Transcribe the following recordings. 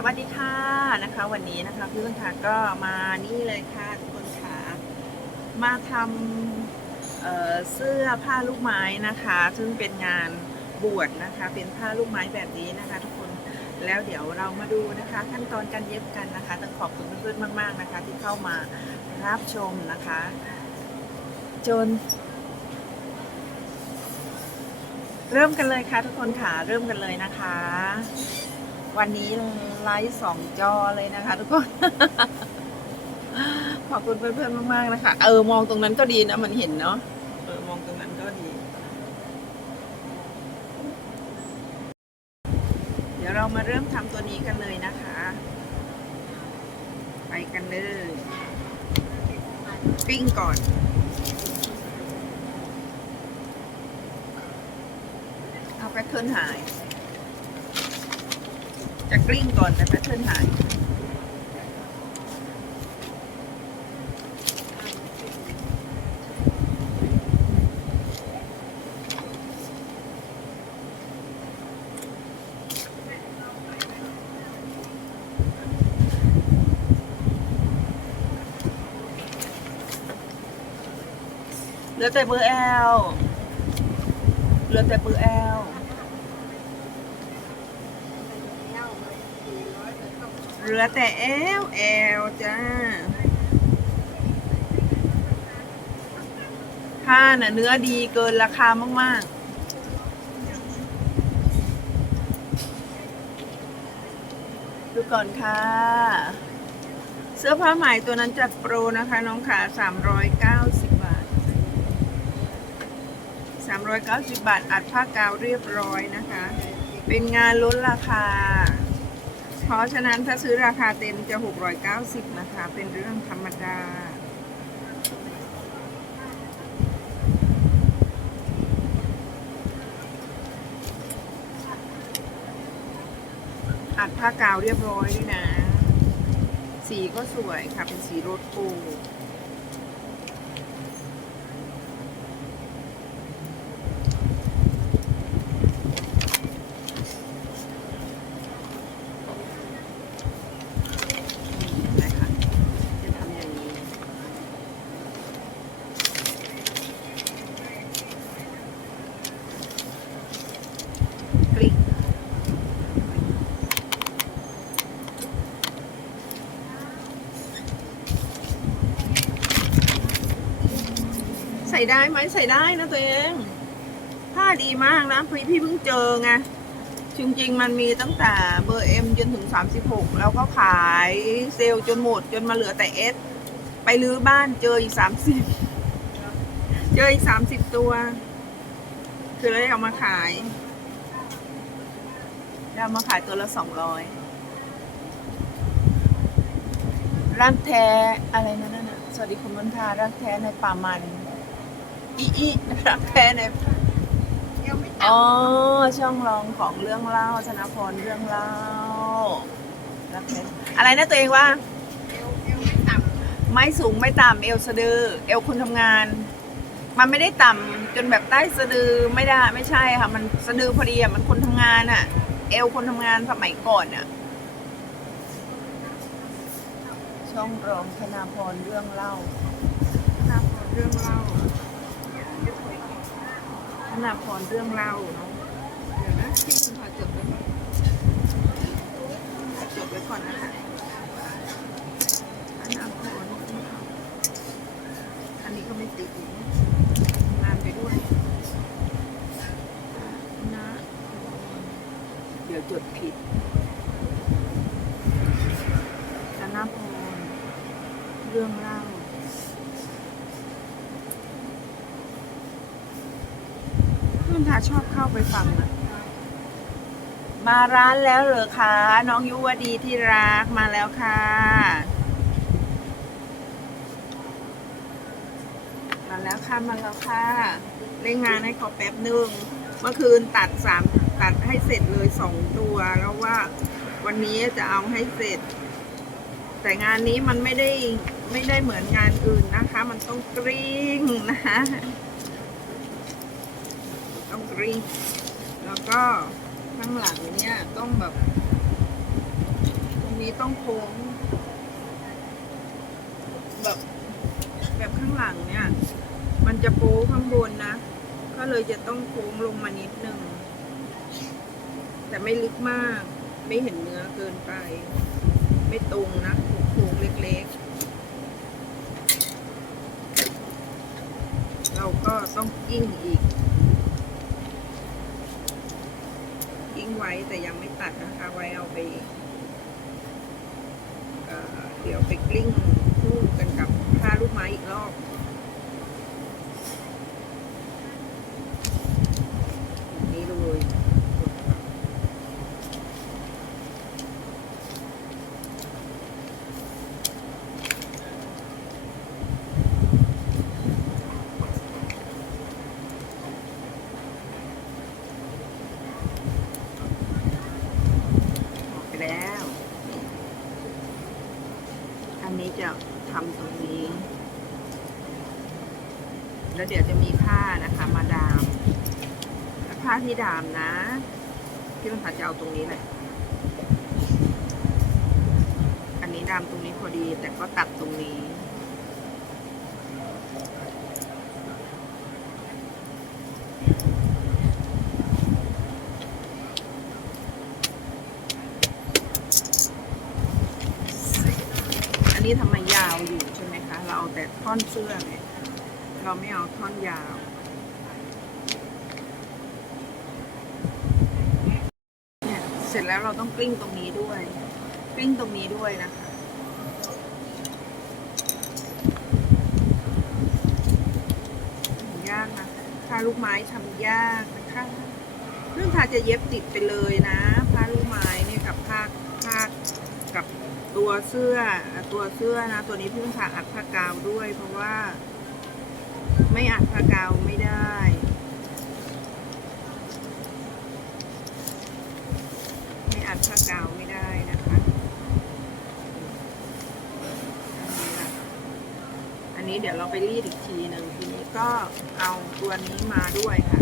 สวัสดีค่ะนะคะ วันนี้นะคะพี่ต้นค่ะก็มานี่เลยค่ะทุกคนค่ะมาทำเเสื้อผ้าลูกไม้นะคะ ซึ่งเป็นงานบวชนะคะ เป็นผ้าลูกไม้แบบนี้นะคะ ทุกคนแล้วเดี๋ยวเรามาดูนะคะ ขั้นตอนการเย็บกันนะคะต้องขอบคุณเพื่อนๆมาก ๆนะคะ ที่เข้ามารับชมนะคะ จน เริ่มกันเลยค่ะทุกคนค่ะเริ่มกันเลยนะคะ วันนี้ไลฟ์สองจอเลยนะคะ ทุกคน ขอบคุณเพื่อนๆมากๆนะคะ เออ มองตรงนั้นก็ดีนะ มันเห็นเนาะ เออ มองตรงนั้นก็ดี เดี๋ยวเรามาเริ่มทำตัวนี้กันเลยนะคะ ไปกันเลยปิ้งก่อนเอาแพทเทิร์นหาย จะกลิ้งก่อนแต่แพทเทิร์นหายเหลือแต่เบอร์แอลเหลือแต่เบอร์แอล เหลือแต่เอลเอลจ้าผ้าน่ะเนื้อดีเกินราคามากๆดูก่อนค่ะ เสื้อผ้าใหม่ตัวนั้นจัดโปรนะคะ น้องขา390 บาท 390 บาท อัดผ้ากาวเรียบร้อยนะคะ เป็นงานลดราคา เพราะฉะนั้นถ้าซื้อราคาเต็มจะ 690 นะคะ เป็นเรื่องธรรมดา อัดผ้ากาวเรียบร้อยด้วยนะ สีก็สวยค่ะ เป็นสีโรสโกลด์นะคะจะทำอย่างนี้ คลิก ใส่ได้ไหมใส่ได้นะตัวเอง ผ้าดีมากนะพี่พี่เพิ่งเจอไงจริงๆ มันมีตั้งแต่เบอร์เอ็มจนถึง 36 แล้วก็ขายเซลล์จนหมด จนมาเหลือแต่เอสไปรื้อบ้านเจออีก 30 เจออีก 30 ตัว คือเลยเอามาขายเอามาขายตัวละ 200 รักแท้อะไรนั่นน่ะสวัสดีคุณมนทารักแท้ในป่ามัน อีอีรักแท้ในอ๋อช่องรองของเรื่องเล่าธนพรเรื่องเล่ารักแท้อะไรนะตัวเองว่าไม่สูงไม่ต่ำเอวสะดือ เอวคนทำงาน มันไม่ได้ต่ำจนแบบใต้สะดือไม่ได้ไม่ใช่ค่ะ มันสะดือพอดีอะมันคนทำงานอะ เอวคนทำงานสมัยก่อนอะ ช่องรองธนาพรเรื่องเล่าธนาพรเรื่องเล่า ธนาพรเรื่องเล่าเนาะเดี๋ยวนะพี่คุณพาจบไปก่อนจบไปก่อนนะคะธนาพรอันนี้ก็ไม่ติดอีกนะงานไปด้วยนะเดี๋ยวจดผิดธนาพรเรื่องเล่า เพื่อนทาชอบเข้า ไปฟังนะมาร้านแล้วเหรอคะน้องยุวดีที่รักมาแล้วค่ะ มาแล้วค่ะมาแล้วค่ะเล่นงานให้ขอแป๊บหนึ่งเมื่อคืนตัดสามตัดให้เสร็จเลยสองตัวแล้วว่า วันนี้จะเอาให้เสร็จ แต่งานนี้มันไม่ได้ไม่ได้เหมือนงานอื่นนะคะ มันต้องกริ้งนะคะ ต้องกรีดแล้วก็ข้างหลังเนี่ยต้องแบบ ตรงนี้ต้องโค้งแบบ แบบข้างหลังเนี่ย มันจะโป๊ข้างบนนะ ก็เลยจะต้องโค้งลงมานิดนึง แต่ไม่ลึกมาก ไม่เห็นเนื้อเกินไป ไม่ตรงนะโค้งเล็กๆ เราก็ต้องกิ้งอีก กิ้งไว้แต่ยังไม่ตัดนะคะ ไว้เอาไปเเดี๋ยวไปกลิ้งคู่กันกับผ้าลูกไม้อีกรอบ นี้เลยออกไปแล้ว อันนี้จะ ทำตรงนี้ แล้วเดี๋ยวจะมีผ้านะคะ มาดาม ผ้าที่ดามนะพี่มันผัดจะเอาตรงนี้แหละอันนี้ดามตรงนี้พอดี แต่ก็ตัดตรงนี้อันนี้ทำไม ท่อนเสื้อไงเราไม่เอาท่อนยาว เนี่ยเสร็จแล้วเราต้องกลิ้งตรงนี้ด้วย กลิ้งตรงนี้ด้วยนะคะยากนะผ้าลูกไม้ทำยากนะคะเรื่องทาจะเย็บติดไปเลยนะผ้าลูกไม้เนี่ยกับผ้าผ้า กับตัวเสื้อตัวเสื้อนะ ตัวนี้เพิ่งทาอัดผ้ากาวด้วย เพราะว่า ไม่อัดผ้ากาวไม่ได้ไม่อัดผ้ากาวไม่ได้นะคะอันนี้เดี๋ยวเราไปรีดอีกทีหนึ่งทีนี้ก็เอาตัวนี้มาด้วยค่ะ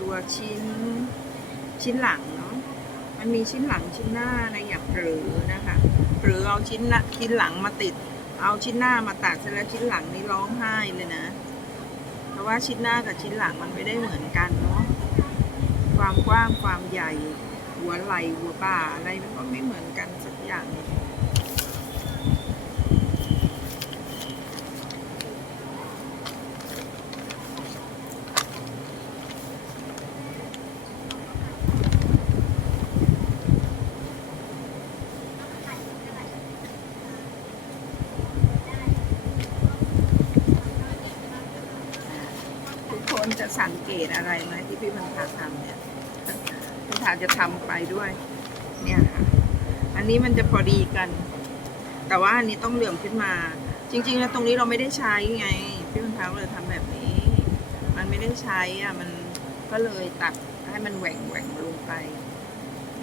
ตัวชิ้นชิ้นหลัง มันมีชิ้นหลังชิ้นหน้าในอย่างหรือนะคะ หรือเอาชิ้นชิ้นหลังมาติด เอาชิ้นหน้ามาตัดเสร็จแล้วชิ้นหลังนี่ร้องไห้เลยนะ เพราะว่าชิ้นหน้ากับชิ้นหลังมันไม่ได้เหมือนกันเนาะ ความกว้างความใหญ่ หัวไหล่หัวบ่าอะไรมันก็ไม่เหมือนกันสักอย่างเลยทุกคนจะ สังเกตอะไรไหมที่พี่พันธาทำเนี่ยพี่ถาจะทำไปด้วย เนี่ยค่ะ อันนี้มันจะพอดีกัน แต่ว่าอันนี้ต้องเหลื่อมขึ้นมา จริง ๆ แล้วตรงนี้เราไม่ได้ใช้ไง พี่พันธาก็เลยทำแบบนี้ มันไม่ได้ใช้อะมันก็เลยตัดให้มันแหว่งแหว่งลงไป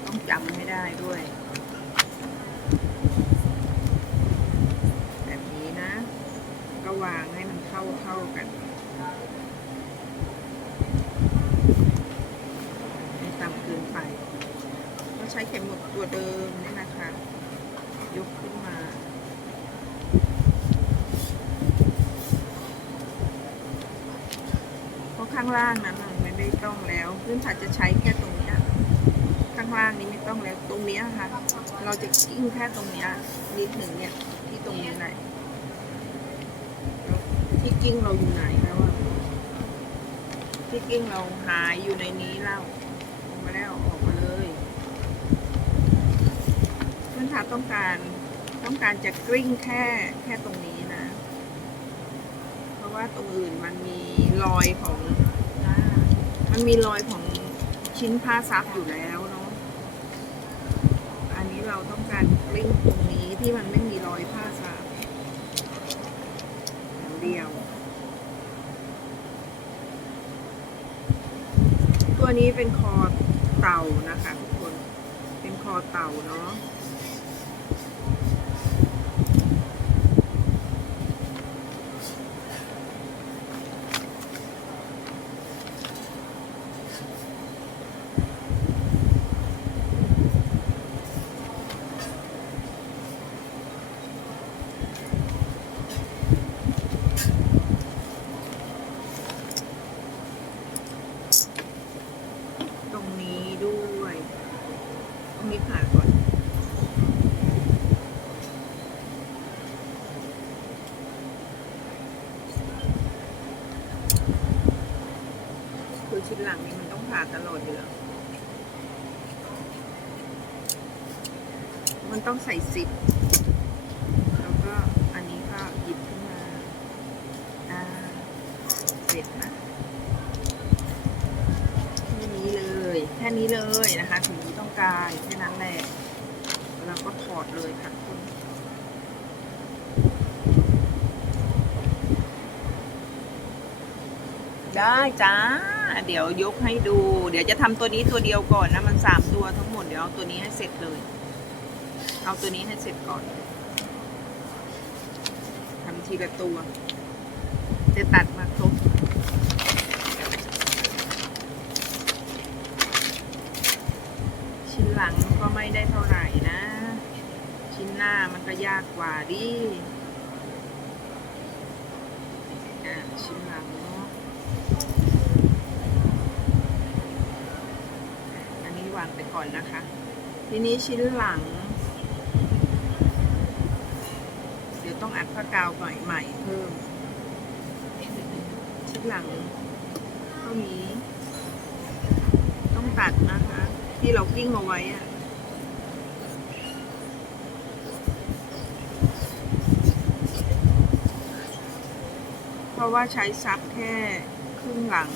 ต้องจำให้ได้ด้วยแบบนี้นะก็วางให้มันเข้าเข้ากัน ไม่ต่ำเกินไป ก็ใช้เข็มหมุดตัวเดิมนี่นะคะ ยกขึ้นมา เพราะข้างล่างนั้นมันไม่ได้ต้องแล้ว พื้นฐานจะใช้แค่ตรงเนี้ยข้างล่างนี้ไม่ต้องแล้ว ตรงนี้ค่ะ เราจะกิ้งแค่ตรงเนี้ยนิดหนึ่งเนี่ย ที่ตรงนี้ไหนที่กิ้งเราอยู่ไหนแล้วอะที่กิ้งเราหายอยู่ในนี้แล้วออกมาแล้วออกมาเลยพื้นฐานต้องการต้องการจะกลิ้งแค่แค่ตรงนี้นะ เพราะว่าตรงอื่นมันมีรอยของ มันมีรอยของชิ้นผ้าซับอยู่แล้วเนาะ อันนี้เราต้องการกลิ้งตรงนี้ที่มันไม่มีรอยผ้าซับอย่างเดียว ตัวนี้เป็นคอเต่านะคะทุกคน เป็นคอเต่าเนาะ ลอดอยู่แล้วมันต้องใส่สิบแล้วก็อันนี้ก็หยิบขึ้นมาอ่าเสร็จนะแค่นี้เลย แค่นี้เลยนะคะถึงที่ต้องการแค่นั้นแหละแล้วก็ถอดเลยค่ะคุณ ได้จ้า เดี๋ยวยกให้ดู เดี๋ยวจะทำตัวนี้ตัวเดียวก่อนนะ มันสามตัวทั้งหมด เดี๋ยวเอาตัวนี้ให้เสร็จเลย เอาตัวนี้ให้เสร็จก่อนทำทีละตัว จะตัดมาครบชิ้นหลังก็ไม่ได้เท่าไหร่นะ ชิ้นหน้ามันก็ยากกว่าดิอะชิ้นหลังเนาะอันนี้วางไปก่ อนนะคะ ทีนี้ชิ้นหลัง เดี๋ยวต้องอัดผ้ากาวใหม่ใหม่เพิ่มชิ้นหลังเท่านี้ ต้องตัดนะคะ ที่เรากิ้งเอาไว้อะเพราะว่าใช้ซับแค่ครึ่งหลัง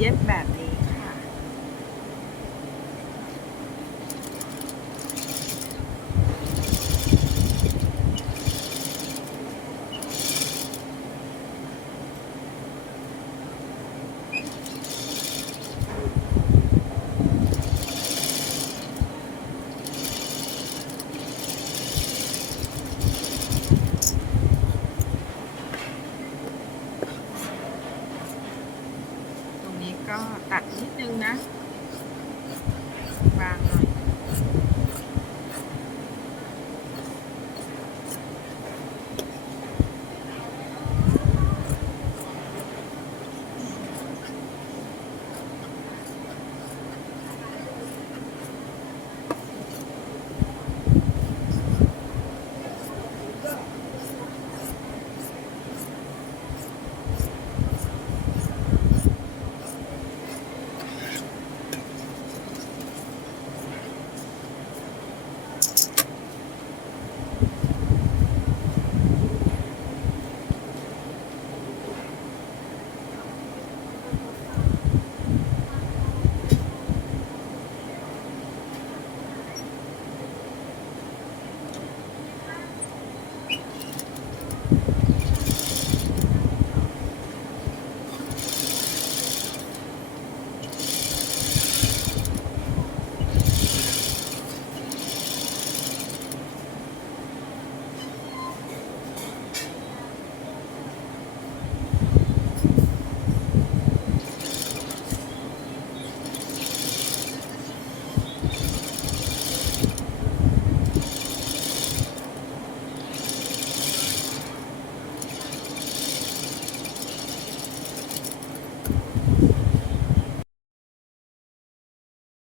เสร็จแล้วนะคะ เราก็เย็บแบบนี้ บาง